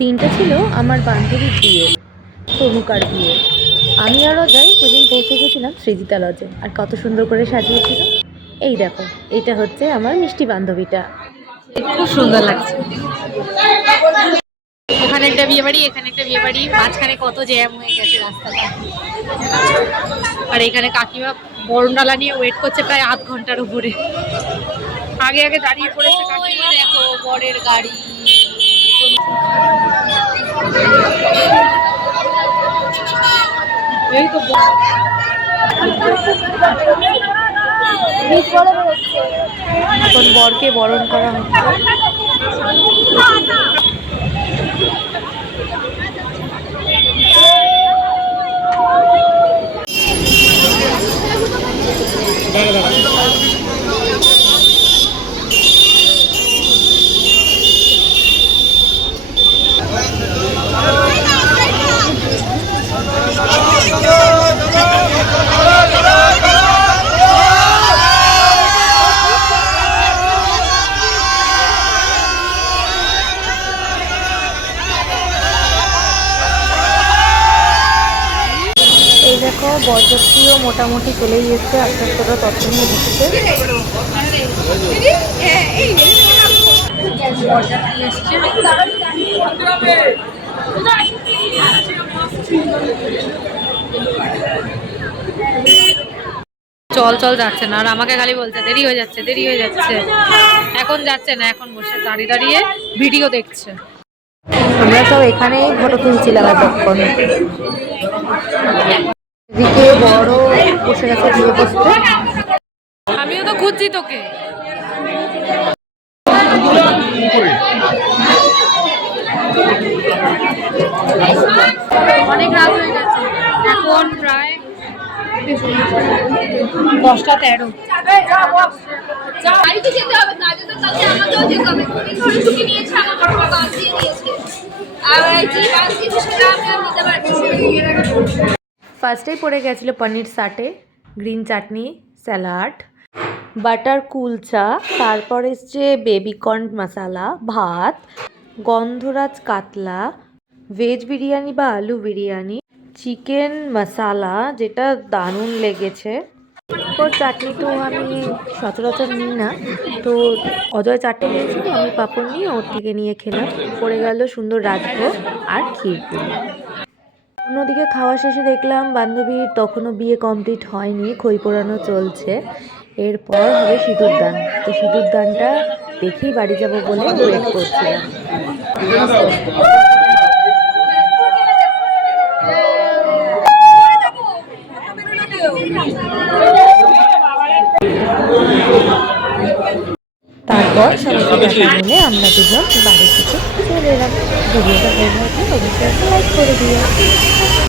দিনটা ছিল আমার বান্ধবীর বিয়ে, তনুকার বিয়ে। আমি আর অজয় সেদিন পৌঁছে গেছিলাম সৃজিতা লজে। আর কত সুন্দর করে সাজিয়েছিল। এই দেখো, এটা হচ্ছে আমার মিষ্টি বান্ধবীটা। খুব সুন্দর লাগছে। ওখানে একটা বিয়ে বাড়ি, এখানে একটা বিয়ে বাড়ি, মাঝখানে কত জ্যাম হয়ে গেছে রাস্তাটা। আর এখানে কাকিমা বরণডালা নিয়ে ওয়েট করছে প্রায় আধ ঘন্টার উপরে। আগে আগে দাঁড়িয়ে পড়েছে কাকিমা। দেখো বরের গাড়ি। এই তো এখন বরকে বরণ করা হচ্ছে। এই দেখো, বরযাত্রীও মোটামুটি চলেই এসছে, আস্তে আস্তে ওরা তত্ত্ব নিয়ে ঢুকছে। চল চল যাচ্ছে না, আর আমাকে খালি বলছে দেরি হয়ে যাচ্ছে, দেরি হয়ে যাচ্ছে। এখন যাচ্ছে না, এখন বসে দাঁড়িয়ে দাঁড়িয়ে ভিডিও দেখছে। আমরা সব এখানেই ফটো তুলছিলাম এতক্ষণ। এদিকে বড় বসে গেছে বিয়ে বসতে। আমিও তো খুঁজছি তোকে। অনেক রাত হয়ে গেছে, এখন প্রায় 10টা 13। ফার্স্টেই পড়ে গেছিলো পনির সাটে, গ্রিন চাটনি, স্যালাড, বাটার কুলচা, তারপর এসছে বেবিকর্ন মশালা, ভাত, গন্ধরাজ কাতলা, ভেজ বিরিয়ানি বা আলু বিরিয়ানি, চিকেন মশালা, যেটা দারুণ লেগেছে। ওর চাটনি তো আমি সচরাচর নিই না, তো অজয় চাটনি নিয়েছিল, আমি পাঁপড় নিয়ে ওর থেকে নিয়ে খেলাম। পড়ে গেল সুন্দর রাজভোগ আর ক্ষীরপুরি। অন্যদিকে খাওয়া শেষে দেখলাম বান্ধবীর তখনও বিয়ে কমপ্লিট হয়নি, খই পোড়ানো চলছে। এরপর হবে সিঁদুর দান। তো সিঁদুর দানটা দেখেই বাড়ি যাব বলে ওয়েট করছিলাম। তারপর সবাইকে দেখা মিলে আমরা দুজন বাড়ির দিকে চলে এলাম। ভিডিওটা ভালো লাগলে অবশ্যই লাইক করে দিও।